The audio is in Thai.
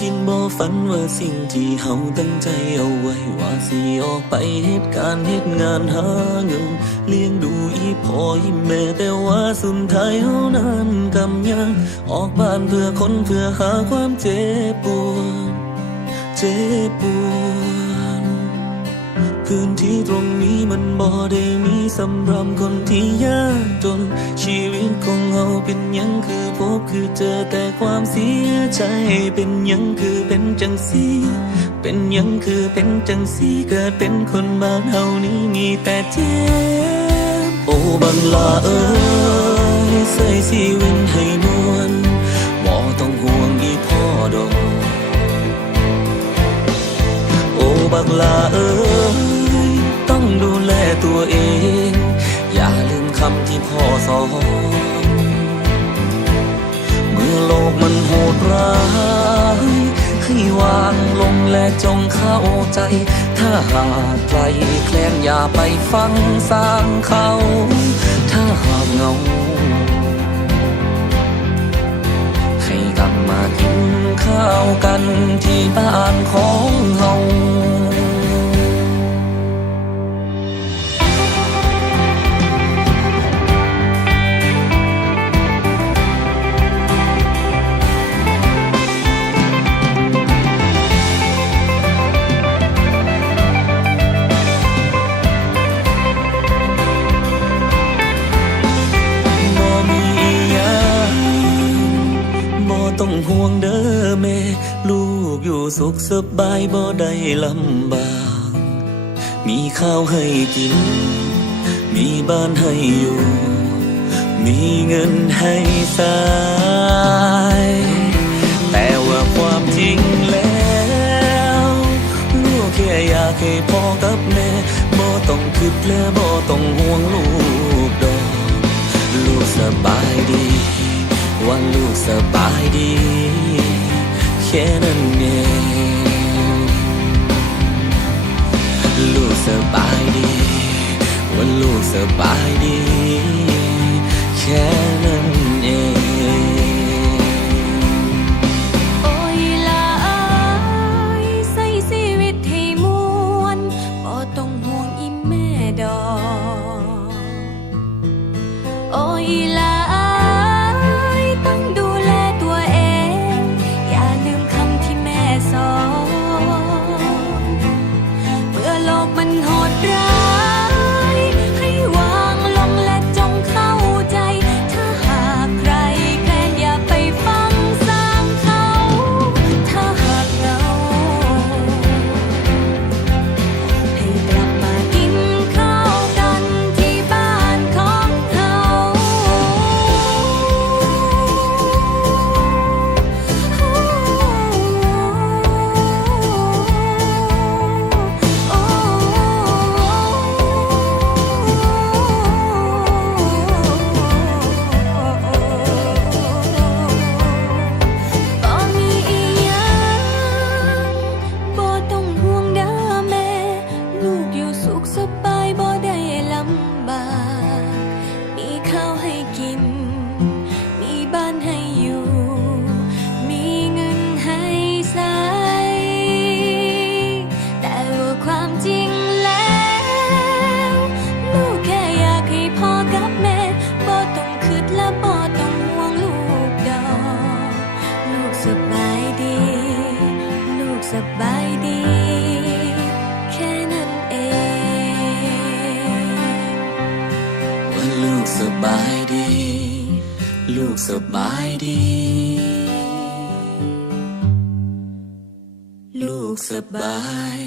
คิดบ่ฝันว่าสิ่งที่เฮาตั้งใจเอาไว้ว่าสิออกไปเหตุการณ์เหตุงานหาเงินเลี้ยงดูอีพ่ออีแม่แต่ว่าสุดท้ายเฮานั้นกำยัง ออกบ้านเพื่อคนเพื่อหาความเจ็บปวดเจ็บปวดพื้นที่ตรงนี้มันบ่ได้มีสำหรับคนที่ยากจนชี วิตของาเป็นยังคือพบคือเจอแต่ความเสียใจเป็นยังคือเป็นจังสีเป็นยังคือเป็นจังสีเกิดเป็นคนบ้านเฮานี้มีแต่เจ็บโอ้บังลาเอ้ยใส่ชีวิตให้นวลบ่ต้องห่วงอีพ่อดอกโอ้บักลาเอ้ยต้องดูแลตัวเอง อย่าลืมคำที่พ่อสอน โลกมันโหดร้ายให้วางลงและจงเข้าใจ ถ้าหากใครแคลงอย่าไปฟังสร้างเขา แม่ ลูกอยู่สุขสบายบ่ได้ลำบาก มีข้าวให้กิน มีบ้านให้อยู่ มีเงินให้ใช้แต่ว่าความจริงแล้ว ลูกแค่อยากให้พ่อกับแม่บ่ต้องคิดและบ่ต้องห่วงลูกดอกลูกสบายดี ว่าลูกสบายดี แค่นั้นเองลูกสบายดี ว่าลูกสบายดี แค่นั้นเองโอ้ยลาเอยใส่ชีวิตให้มวลบ่ต้องห่วงอีแม่ดอกโอ้ยลา สบายดี ลูกสบายดี แค่นั้นเอง ว่าลูกสบายดี ลูกสบายดี ลูกสบาย